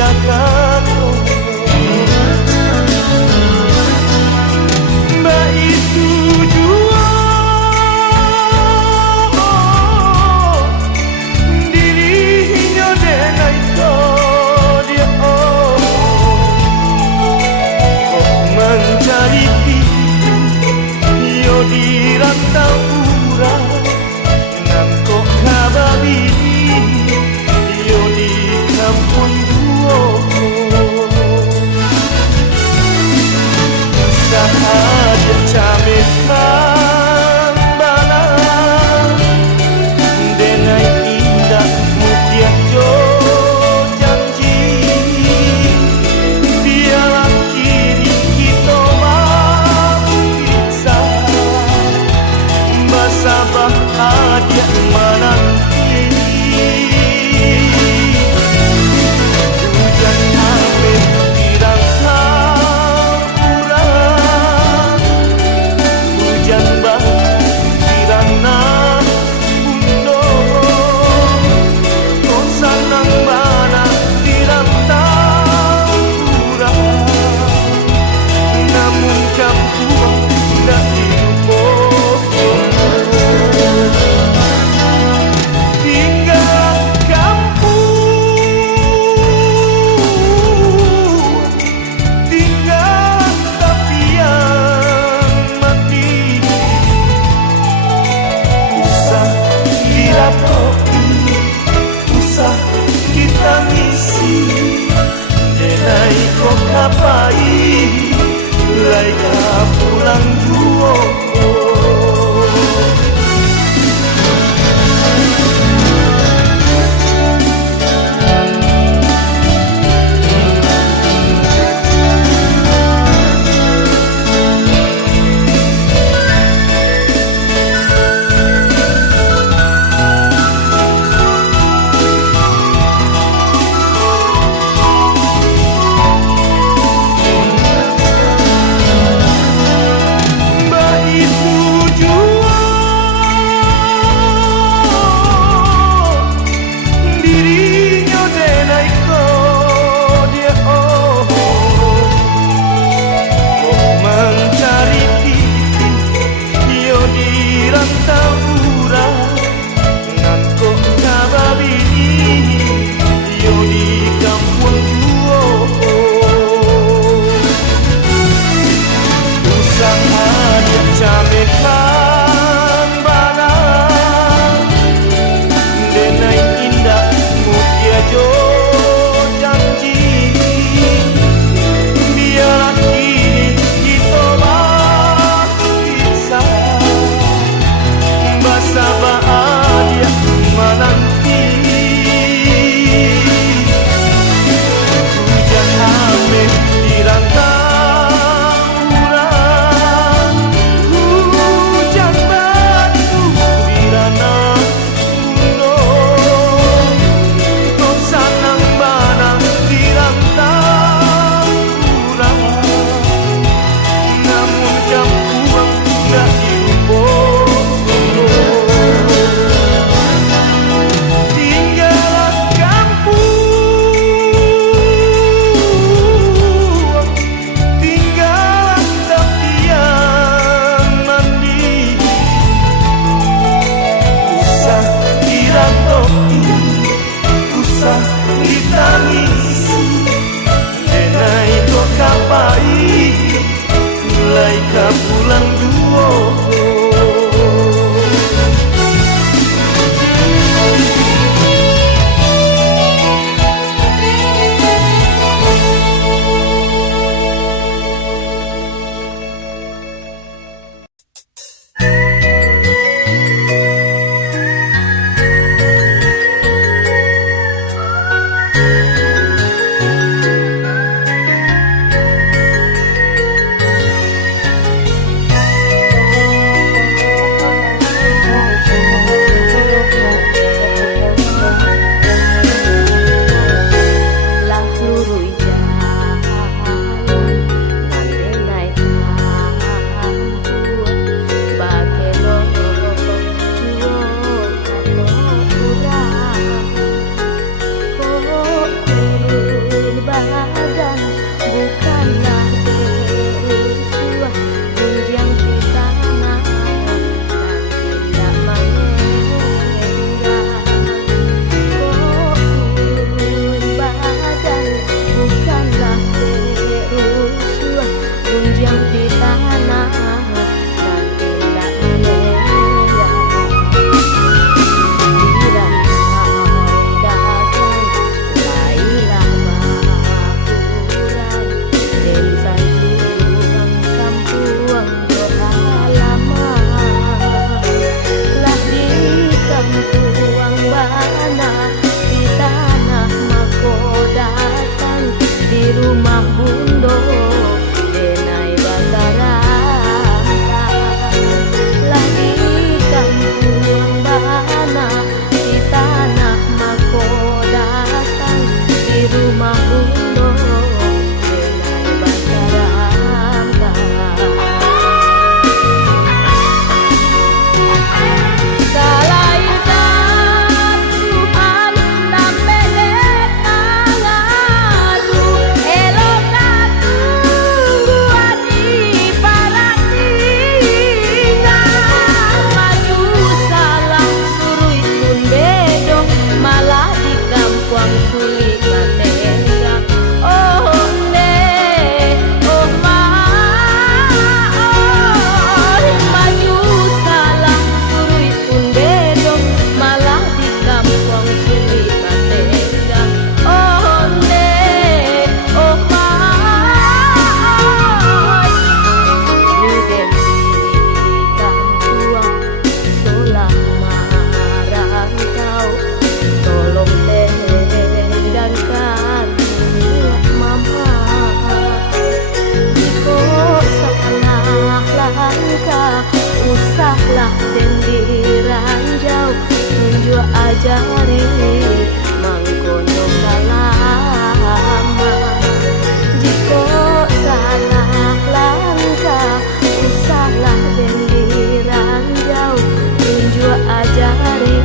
Jakarta. Mbak itu jua dirinya denai kau dia mencari pitu yo di rantau urang nan kok kababini yo di kampung duo sahaja camet bala denai indah mutia jo janji biarlah kiri kita bisa basabah adia menanti hujan amin dirasa urang hujan batu dirana bundo kau sanang mana dirantau urang namun campur tak dilupakan tinggal kampung tinggal tepian mati usah dirapoi usah kita ngisi denai kok kapai laika pulang duo Mbak itu jua dirinya denai kau dia mencari pipi yo di rantau urang nan kok kababini yo di kampung duo usaha dia camekan bala denai indah mutia jo janji biarlah kini kita bisa basabah dia menanti hujan amin dirantau urang hujan batu dirana bundo kau sanang bana dirantau urang namun kampung tak dilupakan tinggal kampung tinggal tepian mandi usah dirantoi usah ditangisi denai kok kapai laika pulang duo ajari mangkono kalama. Jika salah langkah usahlah dendiran jauh, tunjuk ajari